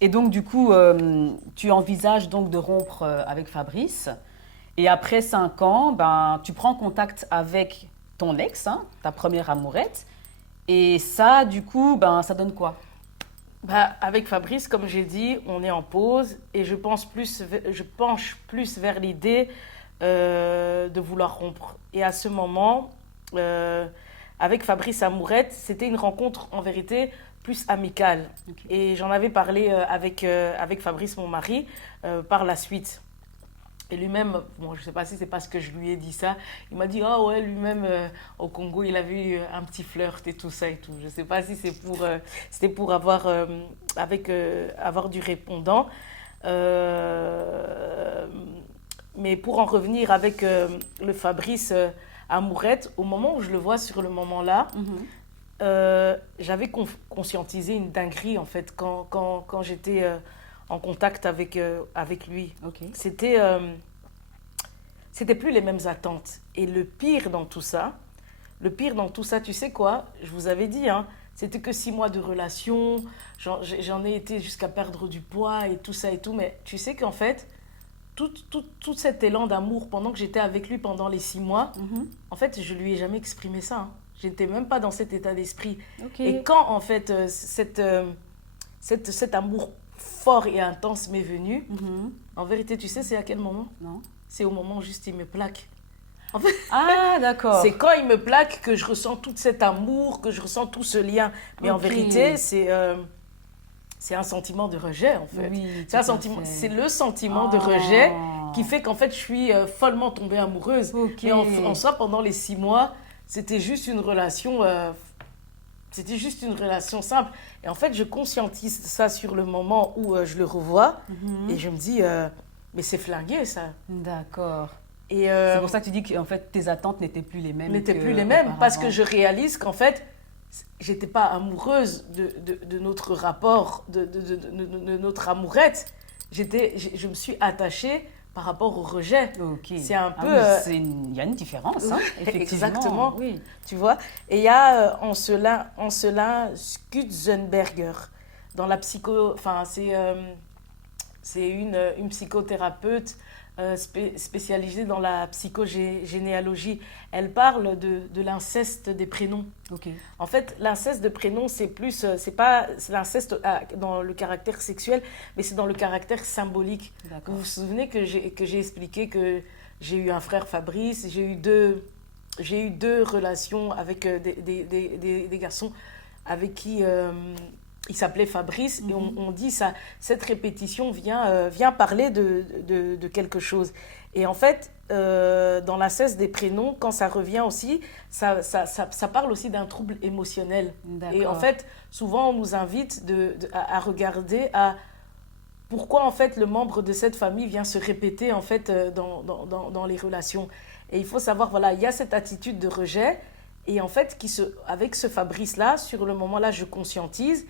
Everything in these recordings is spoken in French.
Et donc, du coup, tu envisages donc de rompre avec Fabrice. Et après 5 ans, ben, tu prends contact avec ton ex, hein, ta première amourette. Et ça, du coup, ben, ça donne quoi? Bah, avec Fabrice, comme j'ai dit, on est en pause et je penche plus vers l'idée de vouloir rompre. Et à ce moment, euh, avec Fabrice Amourette, c'était une rencontre en vérité plus amicale. Ok. Et j'en avais parlé avec Fabrice, mon mari, par la suite. Et lui-même, bon, je ne sais pas si c'est parce que je lui ai dit ça, il m'a dit, ah ouais, lui-même, au Congo, il avait eu un petit flirt et tout ça et tout. Je ne sais pas si c'était pour avoir, avoir du répondant. Euh, mais pour en revenir avec le Fabrice Amourette, au moment où je le vois sur le moment-là, Mhm. j'avais conscientisé une dinguerie en fait quand j'étais en contact avec lui. Ok. C'était c'était plus les mêmes attentes. Et le pire dans tout ça, tu sais quoi? Je vous avais dit, hein, c'était que 6 mois de relation. J'en ai été jusqu'à perdre du poids et tout ça et tout. Mais tu sais qu'en fait, tout cet élan d'amour pendant que j'étais avec lui pendant les 6 mois, Mhm. en fait, je lui ai jamais exprimé ça. Hein. J'étais même pas dans cet état d'esprit. Ok. Et quand, en fait, cet amour fort et intense m'est venu, Mhm. en vérité, tu sais, c'est à quel moment? Non. C'est au moment où juste il me plaque. En fait, Ah, d'accord. c'est quand il me plaque que je ressens tout cet amour, que je ressens tout ce lien. Mais en Ok. vérité, c'est un sentiment de rejet, en fait. Oui, C'est tout un à sentiment, c'est fait. le sentiment de rejet qui Oh. fait qu'en fait, je suis follement tombée amoureuse. Ok. Mais en soi, pendant les 6 mois, c'était juste une relation, c'était juste une relation simple. Et en fait, je conscientise ça sur le moment où je le revois et Mhm. je me dis, mais c'est flingué, ça. D'accord. Et C'est pour ça que tu dis qu'en fait tes attentes n'étaient plus les mêmes n'étaient plus les mêmes parce que qu'auparavant. je réalise qu'en fait, j'étais pas amoureuse de notre rapport, de notre amourette. Je me suis attachée par rapport au rejet. Ok. C'est un Ah peu... oui, il y a une différence, hein, effectivement. exactement, Oui. tu vois. Et il y a Ancelin Skutzenberger dans la psycho... Enfin, c'est une psychothérapeute spécialisée dans la psychogénéalogie. Elle parle de l'inceste des prénoms. Ok. En fait, l'inceste de prénom, c'est plus, c'est pas c'est l'inceste dans le caractère sexuel, mais c'est dans le caractère symbolique. Vous D'accord. vous souvenez que j'ai expliqué que j'ai eu un frère Fabrice, j'ai eu deux relations avec des garçons avec qui il s'appelait Fabrice, et Mhm. on dit ça, cette répétition vient parler de quelque chose. Et en fait, dans la cesse des prénoms, quand ça revient aussi, ça parle aussi d'un trouble émotionnel. Et en D'accord. fait, souvent, on nous invite à regarder à pourquoi en fait le membre de cette famille vient se répéter en fait dans les relations. Et il faut savoir, voilà, il y a cette attitude de rejet. Et en fait, avec ce Fabrice-là, sur le moment-là, je conscientise.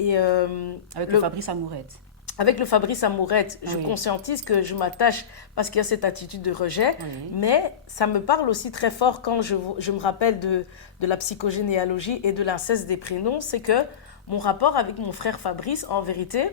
Et Avec le le, Fabrice Amourette. avec le Fabrice Amourette, je Oui. conscientise que je m'attache parce qu'il y a cette attitude de rejet, Oui. mais ça me parle aussi très fort quand je me rappelle de la psychogénéalogie et de l'inceste des prénoms, c'est que mon rapport avec mon frère Fabrice, en vérité,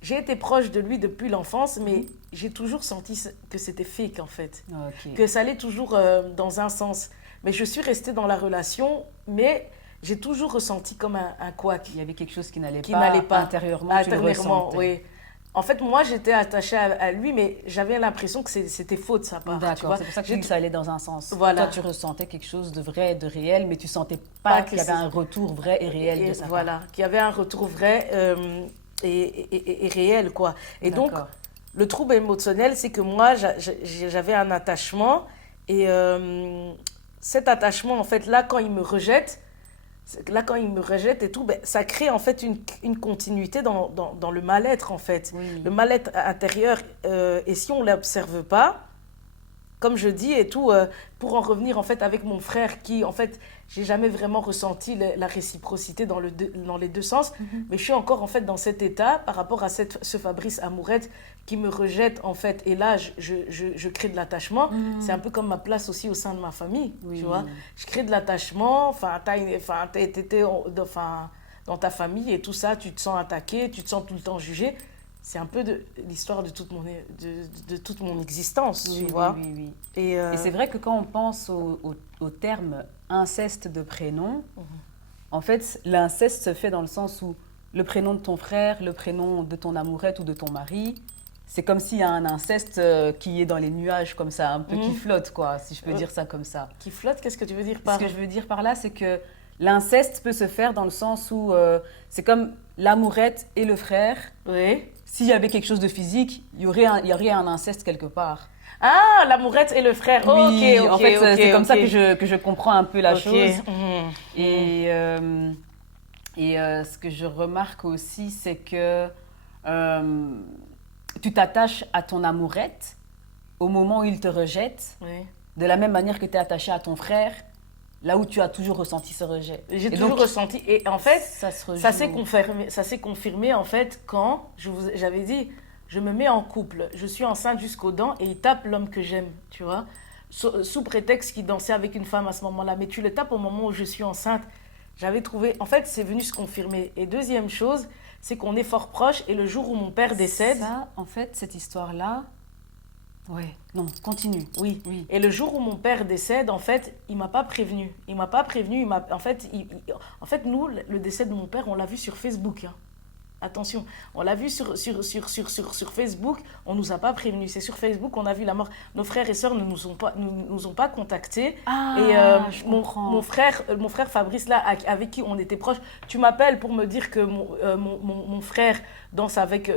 j'ai été proche de lui depuis l'enfance, mais Mhm. j'ai toujours senti que c'était fake en fait, Ok. que ça allait toujours dans un sens. Mais je suis restée dans la relation, mais j'ai toujours ressenti comme un couac Il y avait quelque chose qui n'allait qui n'allait pas pas intérieurement, tu le intérieurement, ressentais. oui. En fait, moi, j'étais attachée à lui, mais j'avais l'impression que c'était faux de sa part, tu D'accord, vois. c'est pour ça que tu dis que ça allait dans un sens. Toi, Voilà, tu ressentais quelque chose de vrai, de réel, mais tu sentais pas pas que qu'il y avait c'est... un retour vrai et réel de sa part. Voilà, qu'il y avait un retour vrai et réel, quoi. Et donc, D'accord. le trouble émotionnel, c'est que moi, j'avais un attachement, et cet attachement, en fait, là, quand il me rejette et tout, ben, ça crée en fait une continuité dans le mal-être, en fait. Le Oui. mal-être intérieur. Et si on ne l'observe pas, comme je dis et tout, pour en revenir en fait avec mon frère qui, en fait, j'ai jamais vraiment ressenti la réciprocité dans les deux sens, Mhm. mais je suis encore en fait dans cet état par rapport à ce Fabrice Amourette qui me rejette en fait, et là je crée de l'attachement. C'est un Mhm. peu comme ma place aussi au sein de ma famille, tu vois. Oui. Je crée de l'attachement, enfin, enfin, dans ta famille et tout ça, tu te sens attaqué, tu te sens tout le temps jugé. C'est un peu l'histoire de toute mon existence, Oui, tu oui, vois. oui, oui. Et, Et c'est vrai que quand on pense au terme inceste de prénom, en fait, l'inceste se fait dans le sens où le prénom de ton frère, le prénom de ton amourette ou de ton mari, c'est comme s'il y a un inceste qui est dans les nuages comme ça, un peu qui flotte, quoi, si je peux dire ça comme ça. qui flotte, qu'est-ce que tu veux dire Ce par... que je veux dire par là, c'est que l'inceste peut se faire dans le sens où c'est comme l'amourette et le frère. Oui. S'il y avait quelque chose de physique, il y aurait un inceste quelque part. Ah, l'amourette et le frère. Oui, Ok, en fait, c'est comme ça ok. que je comprends un peu la Ok. chose. Mhm. Et ce que je remarque aussi, c'est que euh, tu t'attaches à ton amourette au moment où il te rejette, Oui. de la même manière que tu es attaché à ton frère, là où tu as toujours ressenti ce rejet. J'ai Et toujours donc, ressenti. Et en fait, ça se rejoue. ça s'est confirmé en fait quand j'avais dit, je me mets en couple, je suis enceinte jusqu'aux dents et il tape l'homme que j'aime, tu vois, sous prétexte qu'il dansait avec une femme à ce moment-là. Mais tu le tapes au moment où je suis enceinte. J'avais trouvé, en fait, c'est venu se confirmer. Et deuxième chose, c'est qu'on est fort proche et le jour où mon père décède, Ça, en fait, cette histoire-là... Ouais, non, continue. oui. Oui. Et le jour où mon père décède, en fait, il m'a pas prévenu. Il m'a pas prévenu. En fait, en fait, nous, le décès de mon père, on l'a vu sur Facebook, hein. Attention, on l'a vu sur Facebook, on ne nous a pas prévenus. C'est sur Facebook qu'on a vu la mort. Nos frères et sœurs ne nous ont pas contactés. Ah, Et je comprends. mon frère Fabrice, là, avec qui on était proches, tu m'appelles pour me dire que mon frère danse avec...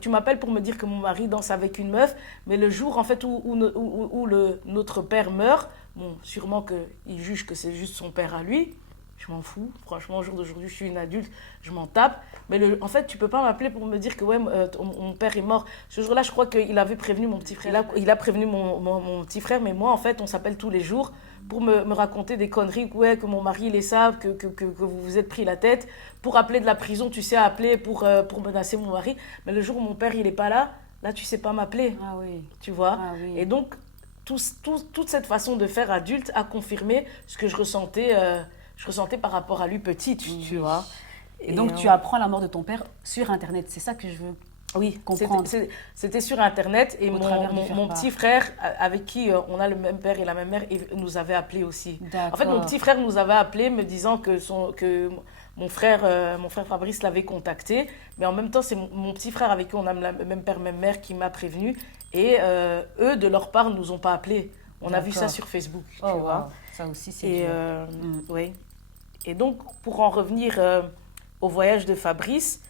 tu m'appelles pour me dire que mon mari danse avec une meuf, mais le jour, en fait, où notre père meurt, bon, sûrement qu'il juge que c'est juste son père à lui. Je m'en fous. Franchement, au jour d'aujourd'hui, je suis une adulte, je m'en tape. Mais en fait, tu peux pas m'appeler pour me dire que ouais, mon père est mort. Ce jour-là, je crois qu'il avait prévenu mon petit frère. Il a prévenu mon petit frère, mais moi, en fait, on s'appelle tous les jours pour me raconter des conneries. Ouais, que mon mari, il est ça, que vous vous êtes pris la tête. Pour appeler de la prison, tu sais, appeler pour menacer mon mari. Mais le jour où mon père, il est pas là, là, tu sais pas m'appeler. Ah oui. Tu vois. Ah oui. Et donc, toute cette façon de faire adulte a confirmé ce que je ressentais par rapport à lui petit, tu vois. Et donc, tu apprends la mort de ton père sur Internet. C'est ça que je veux comprendre. C'était sur Internet et mon part. petit frère, avec qui on a le même père et la même mère, nous avait appelé aussi. D'accord. En fait, mon petit frère nous avait appelé me disant que mon frère Fabrice l'avait contacté. Mais en même temps, c'est mon petit frère avec qui on a le même père, même mère qui m'a prévenu. Et eux, de leur part, ne nous ont pas appelés. On a vu ça sur Facebook, tu vois. Wow. Ça aussi, c'est Et, dur. oui. Et donc, pour en revenir au voyage de Fabrice,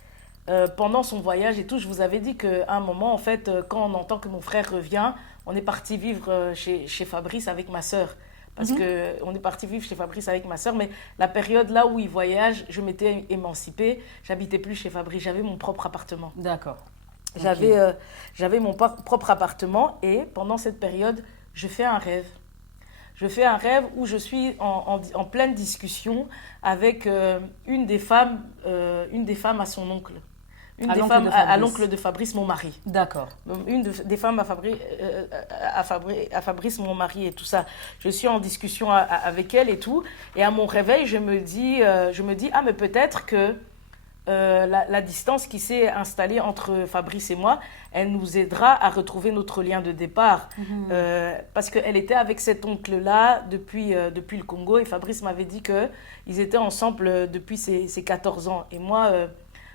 pendant son voyage et tout, je vous avais dit qu'à un moment, en fait, quand on entend que mon frère revient, on est parti vivre chez Fabrice avec ma sœur. Parce qu'on est parti vivre chez Fabrice avec ma sœur, mais la période là où il voyage, je m'étais émancipée, j'habitais plus chez Fabrice, j'avais mon propre appartement. D'accord. J'avais mon propre appartement et pendant cette période, je fais un rêve. Je fais un rêve où je suis en pleine discussion avec une des femmes à son oncle. À l'oncle de Fabrice, mon mari. D'accord. Des femmes à Fabrice, mon mari et tout ça. Je suis en discussion avec elle et tout. Et à mon réveil, je me dis ah, mais peut-être que la distance qui s'est installée entre Fabrice et moi, elle nous aidera à retrouver notre lien de départ. Parce qu'elle était avec cet oncle-là depuis le Congo et Fabrice m'avait dit qu'ils étaient ensemble depuis ses 14 ans. Et moi,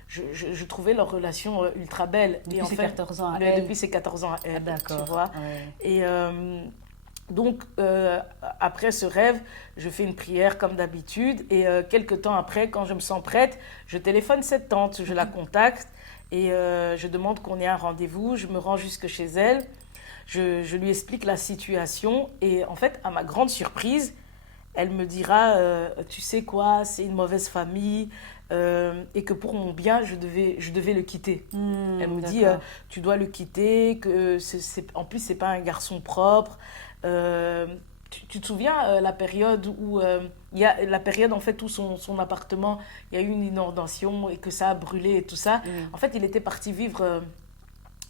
je trouvais leur relation ultra belle. Depuis et en ses fait, 14 ans à elle. Depuis ses 14 ans à elle, d'accord. tu vois. Ouais. Et donc, après ce rêve, je fais une prière comme d'habitude. Et quelques temps après, quand je me sens prête, je téléphone cette tante, je la contacte et je demande qu'on ait un rendez-vous. Je me rends jusque chez elle. Je lui explique la situation. Et en fait, à ma grande surprise, elle me dira, tu sais quoi, c'est une mauvaise famille et que pour mon bien, je devais le quitter. Elle me dit, tu dois le quitter, que en plus, c'est pas un garçon propre. Tu te souviens la période où il y a la période en fait où son appartement, il y a eu une inondation et que ça a brûlé et tout ça. En fait, il était parti vivre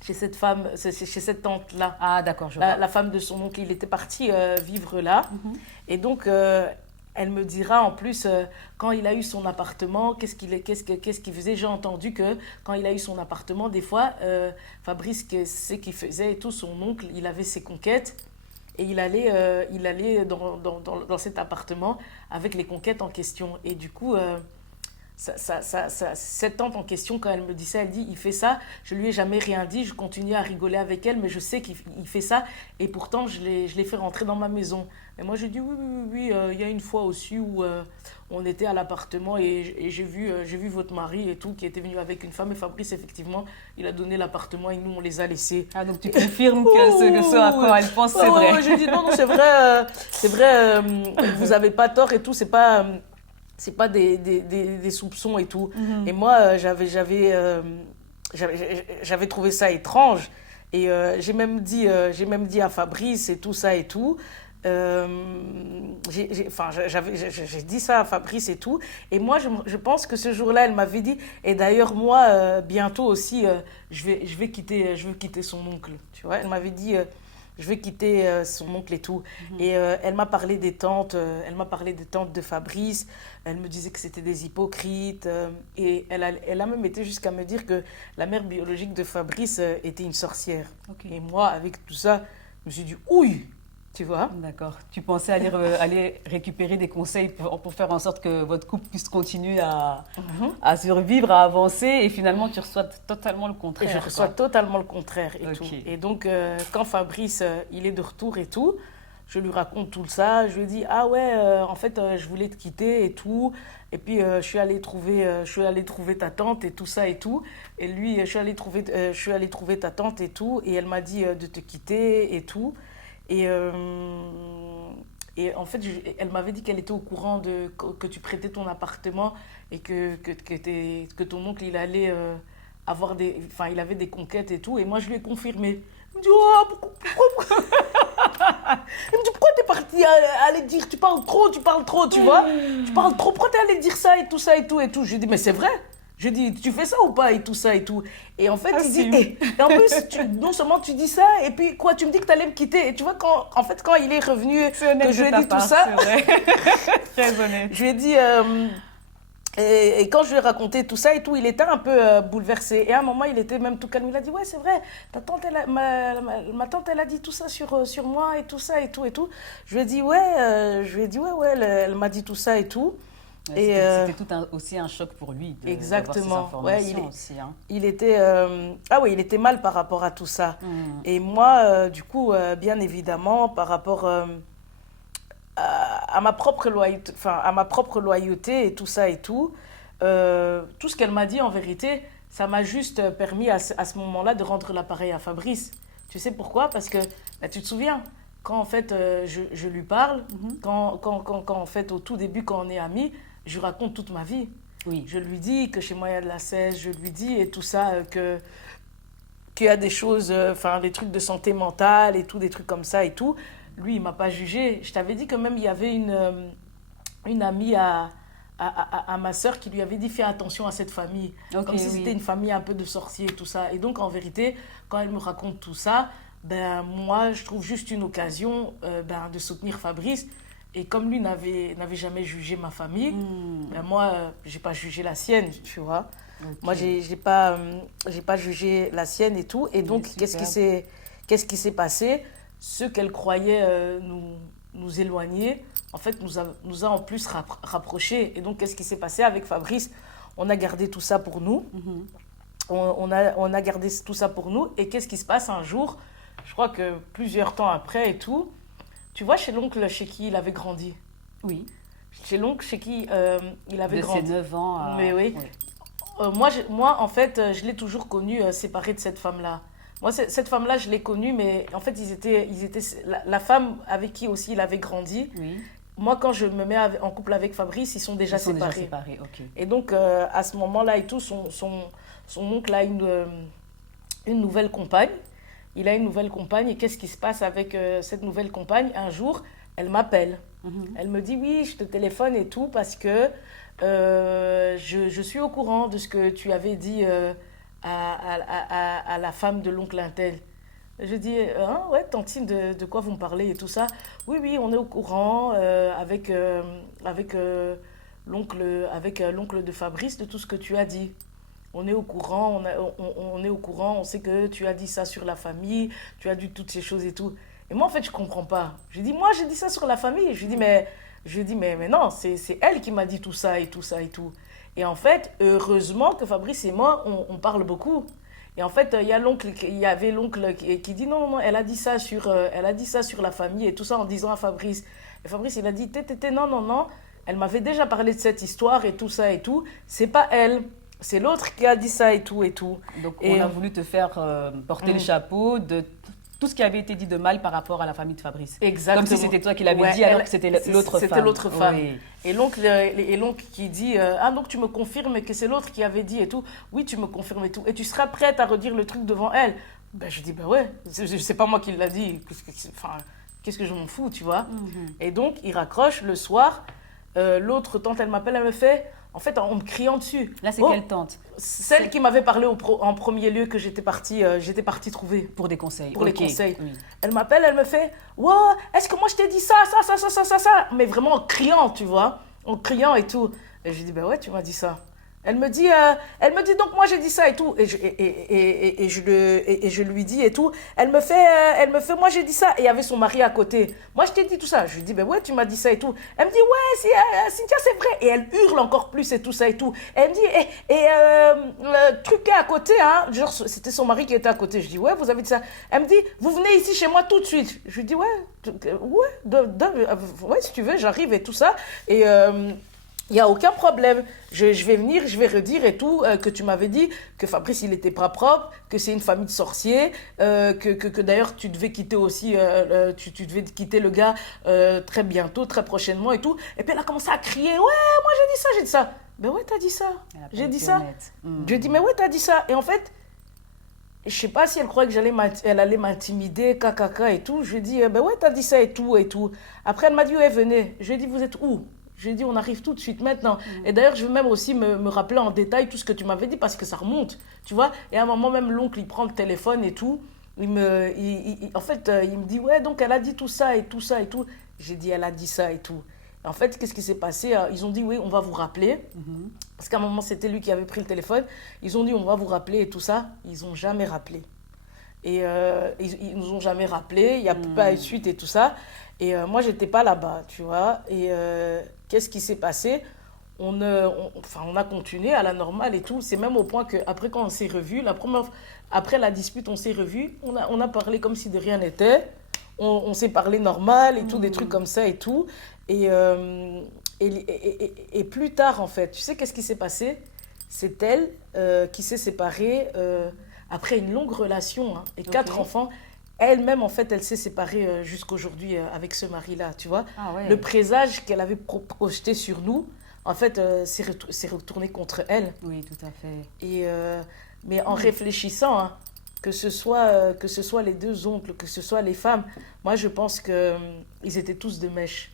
chez cette femme, chez cette tante-là. Ah, d'accord, je vois. La femme de son oncle, il était parti vivre là. Et donc, elle me dira en plus, quand il a eu son appartement, qu'est-ce qu'il faisait. J'ai entendu que quand il a eu son appartement, des fois, Fabrice, ce qu'il faisait et tout, son oncle, il avait ses conquêtes. Et il allait dans cet appartement avec les conquêtes en question. Et du coup, cette tante en question, quand elle me dit ça, elle dit, il fait ça, je lui ai jamais rien dit, je continue à rigoler avec elle, mais je sais qu'il fait ça, et pourtant je l'ai fait rentrer dans ma maison. Et moi, je dis, oui, il y a une fois aussi où on était à l'appartement et j'ai vu votre mari et tout, qui était venu avec une femme, et Fabrice, effectivement, il a donné l'appartement et nous, on les a laissés. Ah, donc tu confirmes que ce à quoi elle pense, c'est vrai. Je dis, non, c'est vrai, vous avez pas tort et tout, c'est pas des soupçons et tout. Et moi, j'avais trouvé ça étrange. Et j'ai même dit à Fabrice et tout ça et tout. J'ai dit ça à Fabrice et tout. Et moi, je pense que ce jour-là, elle m'avait dit. Et d'ailleurs, moi, bientôt aussi, je vais quitter son oncle. Tu vois, elle m'avait dit. Je vais quitter son oncle et tout. Et elle m'a parlé des tantes, de Fabrice. Elle me disait que c'était des hypocrites. Et elle a même été jusqu'à me dire que la mère biologique de Fabrice était une sorcière. Okay. Et moi, avec tout ça, je me suis dit, ouille, tu vois. D'accord. Tu pensais aller récupérer des conseils pour faire en sorte que votre couple puisse continuer à survivre, à avancer, et finalement tu reçois totalement le contraire. Et je reçois totalement le contraire et okay. tout. Et donc, quand Fabrice, il est de retour et tout, je lui raconte tout ça. Je lui dis, ah ouais, en fait, je voulais te quitter et tout. Et puis, je suis allée trouver ta tante et tout ça et tout. Et lui, je suis allée trouver ta tante et tout. Et elle m'a dit de te quitter et tout. Et en fait, elle m'avait dit qu'elle était au courant que tu prêtais ton appartement et que ton oncle, il allait il avait des conquêtes et tout. Et moi, je lui ai confirmé. Il me dit, oh, pourquoi il me dit, pourquoi t'es parti aller dire, tu parles trop, tu vois. Tu parles trop, pourquoi t'es allé dire ça et tout ça et tout et tout. Je lui ai dit, mais c'est vrai. Je dis, tu fais ça ou pas et tout ça et tout. Et en fait, il dit, et en plus, non seulement tu dis ça, et puis quoi, tu me dis que tu allais me quitter. Et tu vois, quand il est revenu, que je lui ai dit tout ça, c'est vrai. Très honnête. Je lui ai dit, et quand je lui ai raconté tout ça et tout, il était un peu bouleversé. Et à un moment, il était même tout calme. Il a dit, ouais, c'est vrai, ta tante, ma tante, elle a dit tout ça sur moi et tout ça et tout et tout. Je lui ai dit, ouais, elle m'a dit tout ça et tout. C'était aussi un choc pour lui exactement. D'avoir ces informations aussi. Hein. Il était mal par rapport à tout ça. Et moi, du coup, bien évidemment, par rapport à ma propre loyauté et tout ça et tout ce qu'elle m'a dit en vérité, ça m'a juste permis à ce moment-là de rendre l'appareil à Fabrice. Tu sais pourquoi? Parce que tu te souviens, quand en fait je lui parle, quand en fait au tout début, quand on est amis, je lui raconte toute ma vie. Oui. Je lui dis que chez moi il y a de la cesse, je lui dis et tout ça, qu'il y a des choses, des trucs de santé mentale et tout, des trucs comme ça et tout. Lui, il ne m'a pas jugé. Je t'avais dit que même il y avait une amie à ma sœur qui lui avait dit, fais attention à cette famille. Okay, comme si c'était une famille un peu de sorciers et tout ça. Et donc en vérité, quand elle me raconte tout ça, moi je trouve juste une occasion de soutenir Fabrice. Et comme lui n'avait jamais jugé ma famille, moi, je n'ai pas jugé la sienne, tu vois. Okay. Moi, j'ai pas jugé la sienne et tout. Et donc, qu'est-ce qui s'est passé? Ce qu'elle croyait nous éloigner, en fait, nous a en plus rapprochés. Et donc, qu'est-ce qui s'est passé avec Fabrice? On a gardé tout ça pour nous. On a gardé tout ça pour nous. Et qu'est-ce qui se passe un jour? Je crois que plusieurs temps après et tout, tu vois, chez l'oncle chez qui il avait grandi. Oui. Chez l'oncle chez qui il avait grandi. De ses 9 ans à... Mais oui. Moi, en fait, je l'ai toujours connu séparé de cette femme-là. Moi, cette femme-là, je l'ai connue, mais en fait, ils étaient la femme avec qui aussi il avait grandi. Oui. Moi, quand je me mets en couple avec Fabrice, ils sont déjà séparés. Okay. Et donc, à ce moment-là et tout, son oncle a une nouvelle compagne. Il a une nouvelle compagne. Et qu'est-ce qui se passe avec cette nouvelle compagne? Un jour, elle m'appelle. Elle me dit, oui, je te téléphone et tout parce que je suis au courant de ce que tu avais dit à la femme de l'oncle Intel. Je dis, hein, ouais, Tantine, de quoi vous me parlez et tout ça? Oui, oui, on est au courant avec l'oncle de Fabrice de tout ce que tu as dit. On est au courant, on est au courant, on sait que tu as dit ça sur la famille, tu as dit toutes ces choses et tout. Et moi, en fait, je comprends pas. Je dis, moi, j'ai dit ça sur la famille. Mais non, c'est elle qui m'a dit tout ça et tout ça et tout. Et en fait, heureusement que Fabrice et moi, on parle beaucoup. Et en fait, il y avait l'oncle qui dit non, non, non, elle a dit ça sur la famille et tout ça en disant à Fabrice. Et Fabrice, il a dit, non, non, non, elle m'avait déjà parlé de cette histoire et tout ça et tout. C'est pas elle, c'est l'autre qui a dit ça et tout et tout. Donc, Et on a voulu te faire porter le chapeau de tout ce qui avait été dit de mal par rapport à la famille de Fabrice. exactement. Comme si c'était toi qui l'avais Ouais, dit, alors que c'était l'autre femme. C'était l'autre femme. Oui. Et l'oncle qui dit, ah donc tu me confirmes que c'est l'autre qui avait dit et tout. Oui, tu me confirmes et tout. Et tu seras prête à redire le truc devant elle. Ben je dis, ben ouais, c'est pas moi qui l'a dit. Qu'est-ce que je m'en fous, tu vois. Et donc, il raccroche le soir. L'autre tante, elle m'appelle, elle me fait, en fait, en me criant dessus. Là, c'est Oh, quelle tante? celle qui m'avait parlé en premier lieu que j'étais partie trouver. Pour des conseils. Pour les Ok. conseils. Oui. Elle m'appelle, elle me fait, ouais, est-ce que moi je t'ai dit ça, ça, ça, ça, ça, ça, ça. Mais vraiment en criant, tu vois, en criant et tout. Et je dis, ben ouais, tu m'as dit ça. Elle me dit donc moi j'ai dit ça et tout. Et je lui dis et tout. Elle me fait, moi j'ai dit ça. Et il y avait son mari à côté. Moi je t'ai dit tout ça. Je lui dis, ben ouais, tu m'as dit ça et tout. Elle me dit, ouais, Cynthia, c'est vrai. Et elle hurle encore plus et tout ça et tout. Et elle me dit, le truc est à côté, hein. Genre, c'était son mari qui était à côté. Je dis, ouais, vous avez dit ça. Elle me dit, vous venez ici chez moi tout de suite. Je lui dis, ouais, ouais, si tu veux, j'arrive et tout ça. Et il n'y a aucun problème. Je vais venir, je vais redire et tout, que tu m'avais dit que Fabrice, il n'était pas propre, que c'est une famille de sorciers, que d'ailleurs, tu devais quitter aussi, tu devais quitter le gars très bientôt, très prochainement et tout. Et puis elle a commencé à crier, ouais, moi j'ai dit ça. Ben ouais, t'as dit ça. Elle a pas J'ai été dit ça. honnête. Je dis, mais ouais, t'as dit ça. Et en fait, je sais pas si elle croyait que elle allait m'intimider, caca et tout. Je lui ai dit, ben ouais, t'as dit ça et tout et tout. Après, elle m'a dit, ouais, venez. Je lui ai dit, vous êtes où? Je lui ai dit, on arrive tout de suite maintenant. Et d'ailleurs, je veux même aussi me rappeler en détail tout ce que tu m'avais dit parce que ça remonte, tu vois. Et à un moment, même l'oncle, il prend le téléphone et tout. En fait, il me dit, ouais, donc elle a dit tout ça et tout ça et tout. J'ai dit, elle a dit ça et tout. En fait, qu'est-ce qui s'est passé? Ils ont dit, oui, on va vous rappeler. Parce qu'à un moment, c'était lui qui avait pris le téléphone. Ils ont dit, on va vous rappeler et tout ça. Ils n'ont jamais rappelé. Et ils nous ont jamais rappelé. Il n'y a pas eu de suite et tout ça. Et moi, j'étais pas là-bas, tu vois. Et qu'est-ce qui s'est passé? On a continué à la normale et tout. C'est même au point qu'après, quand on s'est revus, après la dispute, on s'est revus. On a parlé comme si de rien n'était. On s'est parlé normal et tout, des trucs comme ça et tout. Et plus tard, en fait, tu sais qu'est-ce qui s'est passé? C'est elle qui s'est séparée après une longue relation, hein, et 4 enfants. Elle-même, en fait, elle s'est séparée jusqu'aujourd'hui avec ce mari-là, tu vois. Ah ouais. Le présage qu'elle avait projeté sur nous, en fait, s'est retourné contre elle. Oui, tout à fait. Mais en réfléchissant, hein, que ce soit les 2 oncles, que ce soit les femmes, moi, je pense qu'ils étaient tous de mèche.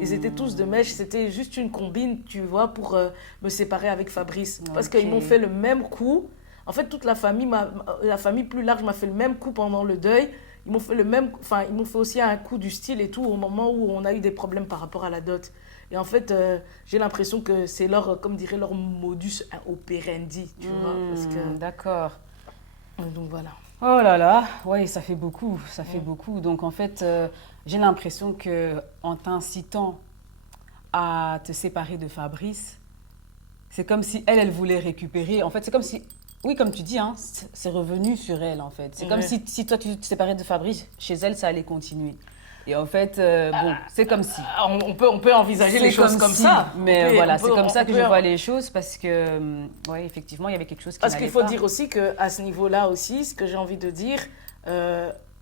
Ils étaient tous de mèche. C'était juste une combine, tu vois, pour me séparer avec Fabrice. Parce qu'ils m'ont fait le même coup. En fait, toute la famille plus large m'a fait le même coup pendant le deuil. Ils m'ont fait aussi un coup du style et tout au moment où on a eu des problèmes par rapport à la dot. Et en fait, j'ai l'impression que c'est comme dirait leur modus operandi, tu vois. Parce que... D'accord. Donc voilà. Oh là là, oui, ça fait beaucoup, ça fait beaucoup. Donc en fait, j'ai l'impression que en t'incitant à te séparer de Fabrice, c'est comme si elle voulait récupérer. En fait, c'est comme si, oui, comme tu dis, hein, c'est revenu sur elle en fait. C'est comme si toi tu te séparais de Fabrice, chez elle ça allait continuer. Et en fait, bon, c'est comme si. On peut envisager les choses comme ça. Mais voilà, c'est comme ça que je vois les choses parce que, ouais, effectivement, il y avait quelque chose qui n'allait pas. Parce qu'il faut dire aussi qu'à ce niveau-là aussi, ce que j'ai envie de dire,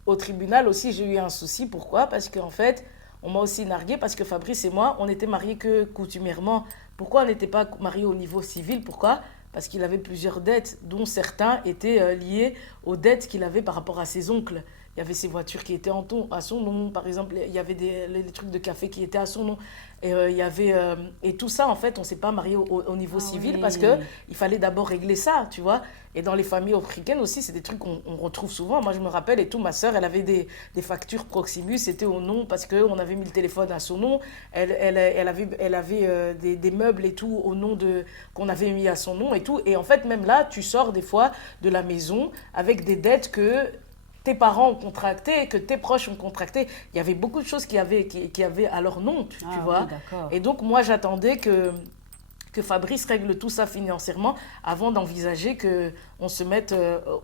au tribunal aussi, j'ai eu un souci. Pourquoi? Parce qu'en fait, on m'a aussi nargué parce que Fabrice et moi, on n'était mariés que coutumièrement. Pourquoi on n'était pas mariés au niveau civil? Pourquoi? Parce qu'il avait plusieurs dettes, dont certains étaient liés aux dettes qu'il avait par rapport à ses oncles, il y avait ses voitures qui étaient à son nom. Par exemple, il y avait les trucs de café qui étaient à son nom. Et, il y avait, et tout ça, en fait, on ne s'est pas marié au niveau civil parce qu'il fallait d'abord régler ça, tu vois. Et dans les familles africaines aussi, c'est des trucs qu'on retrouve souvent. Moi, je me rappelle, et tout, ma sœur, elle avait des factures Proximus, c'était au nom parce qu'on avait mis le téléphone à son nom. Elle avait des meubles et tout au nom qu'on avait mis à son nom et tout. Et en fait, même là, tu sors des fois de la maison avec des dettes que tes parents ont contracté, que tes proches ont contracté. Il y avait beaucoup de choses qui avaient à leur nom, tu vois. Oui, et donc, moi, j'attendais que Fabrice règle tout ça financièrement avant d'envisager qu'on se mette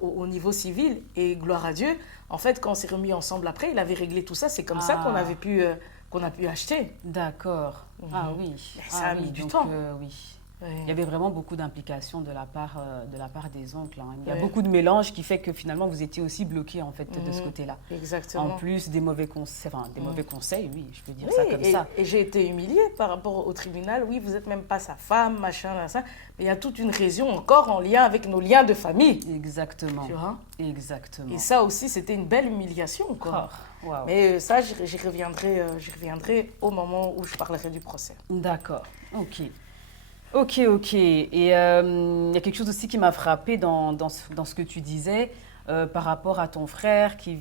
au niveau civil. Et gloire à Dieu, en fait, quand on s'est remis ensemble après, il avait réglé tout ça. C'est comme ça qu'on a pu acheter. D'accord. Ah oui. Ça a mis du temps. Oui. Ouais. Il y avait vraiment beaucoup d'implications de la part des oncles. Hein. Il y a beaucoup de mélange qui fait que finalement vous étiez aussi bloqué en fait de ce côté-là. Exactement. En plus des mauvais conseils, mauvais conseils, oui, je peux dire ça comme ça. Et j'ai été humiliée par rapport au tribunal. Oui, vous n'êtes même pas sa femme, machin, là, ça. Mais il y a toute une raison encore en lien avec nos liens de famille. Exactement. Tu vois? Exactement. Et ça aussi, c'était une belle humiliation, quoi. Oh, wow. Mais ça, j'y reviendrai au moment où je parlerai du procès. D'accord. Ok. Et il y a quelque chose aussi qui m'a frappée dans ce que tu disais par rapport à ton frère qui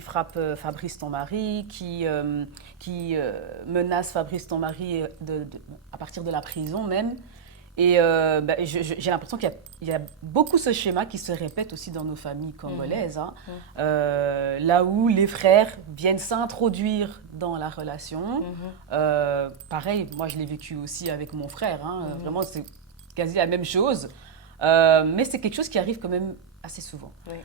frappe Fabrice, ton mari, qui menace Fabrice, ton mari, à partir de la prison même. Et j'ai l'impression qu'il y a beaucoup ce schéma qui se répète aussi dans nos familles congolaises. Hein. Là où les frères viennent s'introduire dans la relation. Pareil, moi je l'ai vécu aussi avec mon frère. Hein. Vraiment, c'est quasi la même chose. Mais c'est quelque chose qui arrive quand même assez souvent. Oui.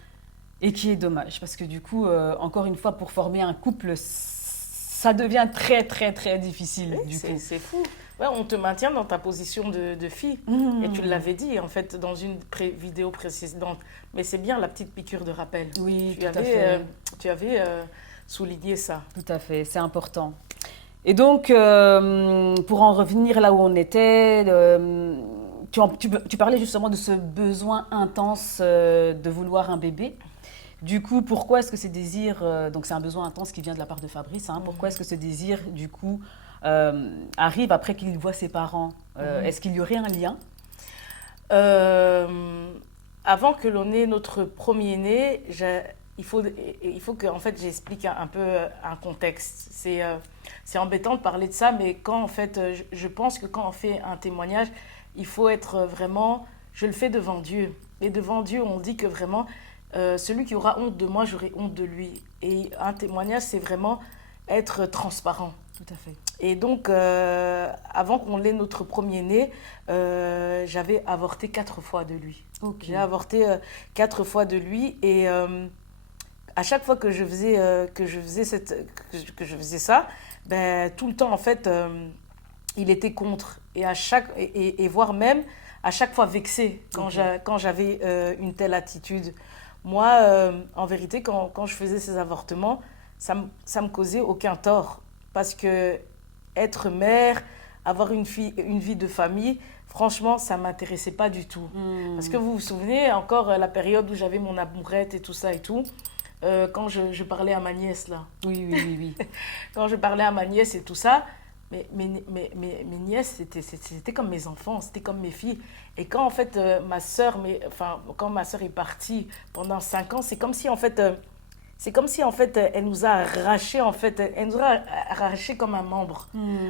Et qui est dommage. Parce que du coup, encore une fois, pour former un couple, ça devient très, très, très difficile. Oui, c'est fou. Ouais, on te maintient dans ta position de fille. Et tu l'avais dit, en fait, dans une vidéo précédente. Mais c'est bien la petite piqûre de rappel. Oui, tout à fait. Tu avais souligné ça. Tout à fait, c'est important. Et donc, pour en revenir là où on était, tu parlais justement de ce besoin intense de vouloir un bébé. Du coup, pourquoi est-ce que ce désir, donc c'est un besoin intense qui vient de la part de Fabrice, hein, pourquoi est-ce que ce désir, du coup, arrive après qu'il voit ses parents? Est-ce qu'il y aurait un lien? Avant que l'on ait notre premier-né, il faut que en fait, j'explique un peu un contexte. C'est embêtant de parler de ça, mais quand en fait, je pense que quand on fait un témoignage, il faut être vraiment... Je le fais devant Dieu. Et devant Dieu, on dit que vraiment... celui qui aura honte de moi, j'aurai honte de lui. Et un témoignage, c'est vraiment être transparent. Tout à fait. Et donc, avant qu'on l'ait notre premier-né, j'avais avorté 4 fois de lui. Okay. J'ai avorté 4 fois de lui. Et à chaque fois que je faisais ça, ben, tout le temps, en fait, il était contre. Et voire même, à chaque fois vexé quand j'avais une telle attitude. Moi, en vérité, quand je faisais ces avortements, ça me causait aucun tort. Parce que être mère, avoir une vie de famille, franchement, ça ne m'intéressait pas du tout. Parce que vous vous souvenez encore la période où j'avais mon amourette et tout ça et tout, quand je parlais à ma nièce là. Oui. Quand je parlais à ma nièce et tout ça, mes nièces, c'était comme mes enfants, c'était comme mes filles. Et quand en fait quand ma sœur est partie pendant 5 ans, c'est comme si en fait elle nous a arraché comme un membre.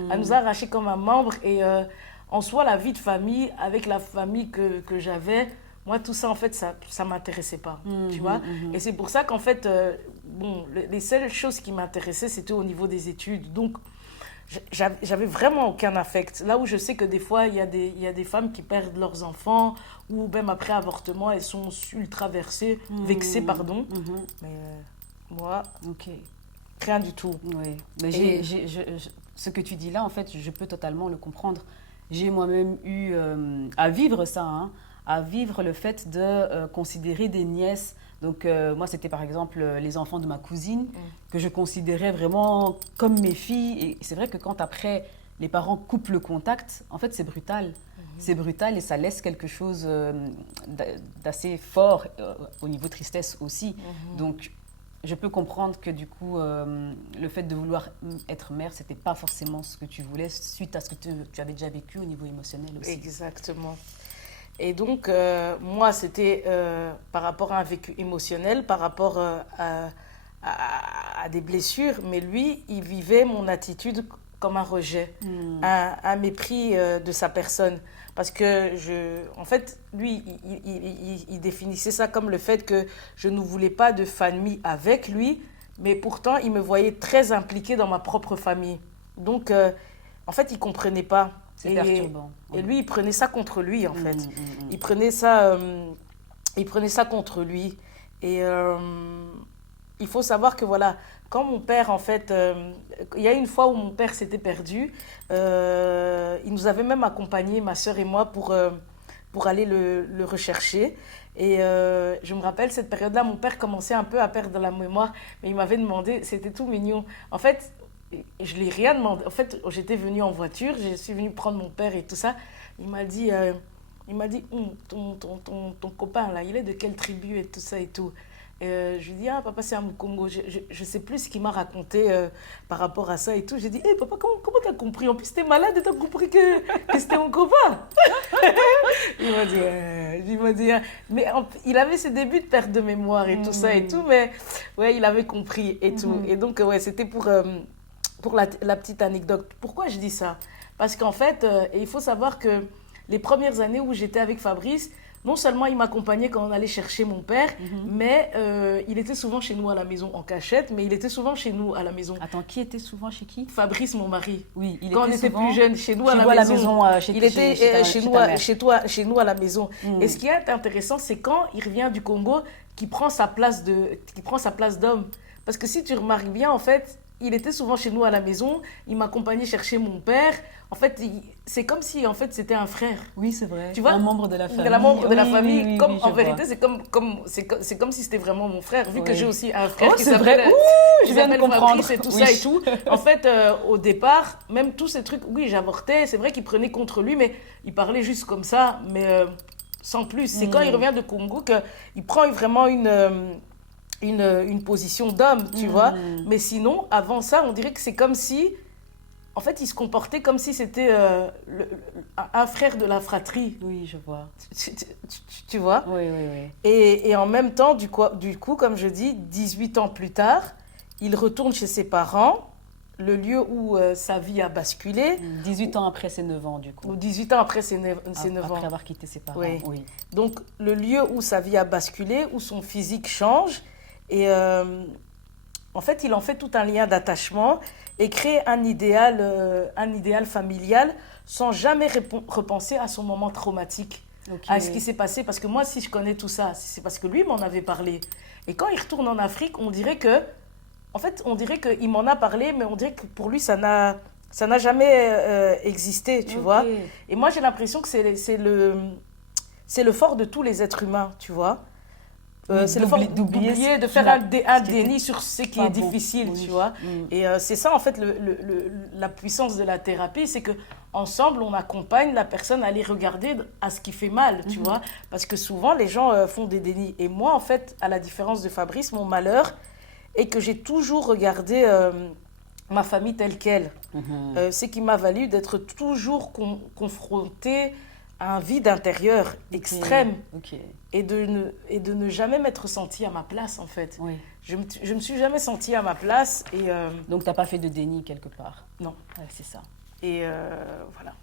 Elle nous a arraché comme un membre et en soi la vie de famille avec la famille que j'avais, moi tout ça en fait ça m'intéressait pas, tu vois. Et c'est pour ça qu'en fait les seules choses qui m'intéressaient c'était au niveau des études. Donc j'avais vraiment aucun affect. Là où je sais que des fois, il y a des femmes qui perdent leurs enfants ou même après avortement, elles sont ultra vexées, pardon. Mais moi, rien du tout. Oui. Mais ce que tu dis là, en fait, je peux totalement le comprendre. J'ai moi-même eu à vivre ça, hein, à vivre le fait de considérer des nièces. Donc moi, c'était par exemple les enfants de ma cousine que je considérais vraiment comme mes filles. Et c'est vrai que quand après les parents coupent le contact, en fait, c'est brutal. C'est brutal et ça laisse quelque chose d'assez fort au niveau tristesse aussi. Donc je peux comprendre que du coup, le fait de vouloir être mère, c'était pas forcément ce que tu voulais suite à ce que tu avais déjà vécu au niveau émotionnel aussi. Exactement. Et donc, moi, c'était par rapport à un vécu émotionnel, par rapport à des blessures, mais lui, il vivait mon attitude comme un rejet, un mépris de sa personne. Parce que, en fait, lui, il définissait ça comme le fait que je ne voulais pas de famille avec lui, mais pourtant, il me voyait très impliquée dans ma propre famille. Donc, en fait, il ne comprenait pas. C'est perturbant. Et lui, il prenait ça contre lui, en fait. Mm. Il prenait ça contre lui. Et il faut savoir que, voilà, quand mon père, en fait, il y a une fois où mon père s'était perdu, il nous avait même accompagnés, ma sœur et moi, pour aller le rechercher. Et je me rappelle, cette période-là, mon père commençait un peu à perdre la mémoire, mais il m'avait demandé, c'était tout mignon. En fait, je ne l'ai rien demandé. En fait, j'étais venue en voiture, je suis venue prendre mon père et tout ça. Il m'a dit, ton copain, là, il est de quelle tribu et tout ça et tout. Je lui dis, ah papa, c'est un Mukongo. Je ne sais plus ce qu'il m'a raconté par rapport à ça et tout. J'ai dit, hey, papa, comment tu as compris? En plus, tu es malade et tu as compris que c'était mon copain. Il m'a dit, mais il avait ses débuts de perte de mémoire et tout ça et tout, mais ouais, il avait compris et tout. Et donc, ouais, c'était pour la petite anecdote. Pourquoi je dis ça? Parce qu'en fait, il faut savoir que les premières années où j'étais avec Fabrice, non seulement il m'accompagnait quand on allait chercher mon père, mais il était souvent chez nous à la maison en cachette, mais il était souvent chez nous à la maison. Attends, qui était souvent chez qui? Fabrice, mon mari. Oui, il quand était on était souvent plus jeune, chez nous à la maison. Il était chez nous à la maison. Et ce qui est intéressant, c'est quand il revient du Congo, qu'il prend sa place d'homme. Parce que si tu remarques bien, en fait, il était souvent chez nous à la maison, il m'accompagnait chercher mon père. En fait, c'est comme si en fait, c'était un frère. Oui, c'est vrai. Tu vois, un membre de la famille. Un membre de la famille. Oui, en vérité, c'est comme si c'était vraiment mon frère, vu que j'ai aussi un frère qui s'appelle je viens de comprendre. Et tout ça et tout. En fait, au départ, même tous ces trucs, oui, j'avortais. C'est vrai qu'il prenait contre lui, mais il parlait juste comme ça, mais sans plus. C'est quand il revient de Congo qu'il prend vraiment une position d'homme, tu vois. Mais sinon, avant ça, on dirait que c'est comme si, en fait, il se comportait comme si c'était un frère de la fratrie. Oui, je vois. Tu vois? Oui, oui, oui. Et en même temps, du coup, comme je dis, 18 ans plus tard, il retourne chez ses parents, le lieu où sa vie a basculé. 18 ans après ses 9 ans, du coup. Ou 18 ans après ses 9 ans. Après avoir quitté ses parents, oui. Donc, le lieu où sa vie a basculé, où son physique change. Et en fait, il en fait tout un lien d'attachement et crée un idéal familial sans jamais repenser à son moment traumatique, à ce qui s'est passé. Parce que moi, si je connais tout ça, c'est parce que lui m'en avait parlé. Et quand il retourne en Afrique, on dirait qu'il m'en a parlé, mais on dirait que pour lui, ça n'a jamais existé, tu vois. Et moi, j'ai l'impression que c'est le fort de tous les êtres humains, tu vois. C'est le fait d'oublier, de faire un déni sur ce qui est difficile, tu vois. Et c'est ça, en fait, la puissance de la thérapie, c'est qu'ensemble, on accompagne la personne à aller regarder à ce qui fait mal, tu vois. Parce que souvent, les gens font des dénis. Et moi, en fait, à la différence de Fabrice, mon malheur est que j'ai toujours regardé ma famille telle qu'elle. Ce qui m'a valu d'être toujours confrontée à un vide intérieur extrême. Et de ne jamais m'être sentie à ma place, en fait. Oui. Je me suis jamais sentie à ma place. Et donc, tu n'as pas fait de déni quelque part? Non. Ouais, c'est ça. Et voilà.